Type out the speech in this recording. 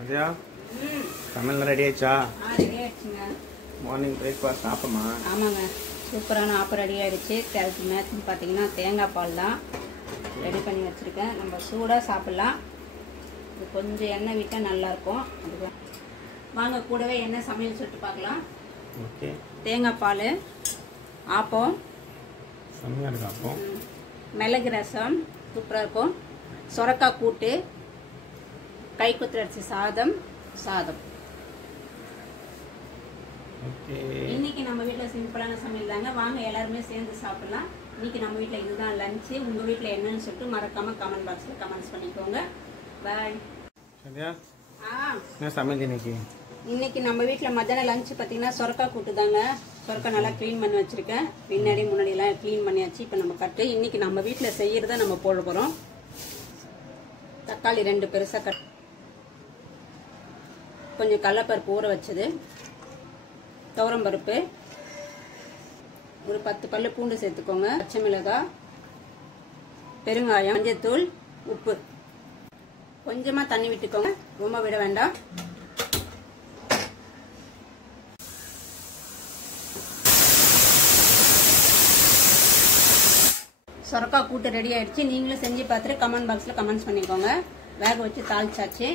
அதயா சமையல் ரெடி ஆயிடுச்சா? ரெடி ஆயிடுச்சுங்க. மார்னிங் பிரேக்ஃபாஸ்ட் ஆப்பமா? ஆமாங்க, சூப்பரான ஆப்பம் ரெடி ஆயிடுச்சு. அதுக்கு மேட்ச்னு பார்த்தீங்கன்னா தேங்காய் பால் தான் ரெடி பண்ணி வச்சுருக்கேன். நம்ம சூடாக சாப்பிட்லாம். இது கொஞ்சம் எண்ணெய் விட்டால் நல்லாயிருக்கும். அதுதான் வாங்க, கூடவே எண்ணெய் சமையல் சுட்டு பார்க்கலாம். ஓகே. தேங்காய் பால், ஆப்பம், செம்மையாக இருக்கு ஆப்பம். மிளகு ரசம் சூப்பராக இருக்கும். சொரக்காய் கூட்டு, கைக்குத்தல் அரிசி சாதம். ஓகே. இன்னைக்கு நம்ம வீட்டில் சிம்பிளான சமையல் தாங்க. வாங்க எல்லாருமே சேர்ந்து சாப்பிடலாம். இன்னைக்கு நம்ம வீட்டில் இதுதான் லஞ்சு. உங்கள் வீட்டில் என்னன்னு சொல்லிட்டு மறக்காம கமெண்ட் பாக்ஸில் கமெண்ட்ஸ் பண்ணிக்கோங்க. பாய். சரியா? என்ன சமையல் இன்னைக்கு? இன்னைக்கு நம்ம வீட்டில் மத்தியானம் லஞ்சு பார்த்தீங்கன்னா சொரக்காய் கூட்டு தாங்க. சொரக்காய் நல்லா க்ளீன் பண்ணி வச்சிருக்கேன். முன்னாடியெல்லாம் க்ளீன் பண்ணியாச்சு. இப்போ நம்ம கட்டு இன்னைக்கு நம்ம வீட்டில் செய்யறத நம்ம போட போகிறோம். தக்காளி 2 பெருசாக கட், கொஞ்சம் கடலைப்பருப்பு ஊற வச்சது, துவரம்பருப்பு, ஒரு 10 பல்லு பூண்டு சேர்த்துக்கோங்க, பச்சை மிளகாய், பெருங்காயம், மஞ்சத்தூள், உப்பு, கொஞ்சமா தண்ணி விட்டுக்கோங்க, ரொம்ப விட வேண்டாம். சொரக்காய் கூட்டு ரெடி ஆயிடுச்சு. நீங்களும் செஞ்சு பார்த்துட்டு கமெண்ட் பாக்ஸ்ல கமெண்ட்ஸ் பண்ணிக்கோங்க. வேக வச்சு தாளிச்சாச்சு.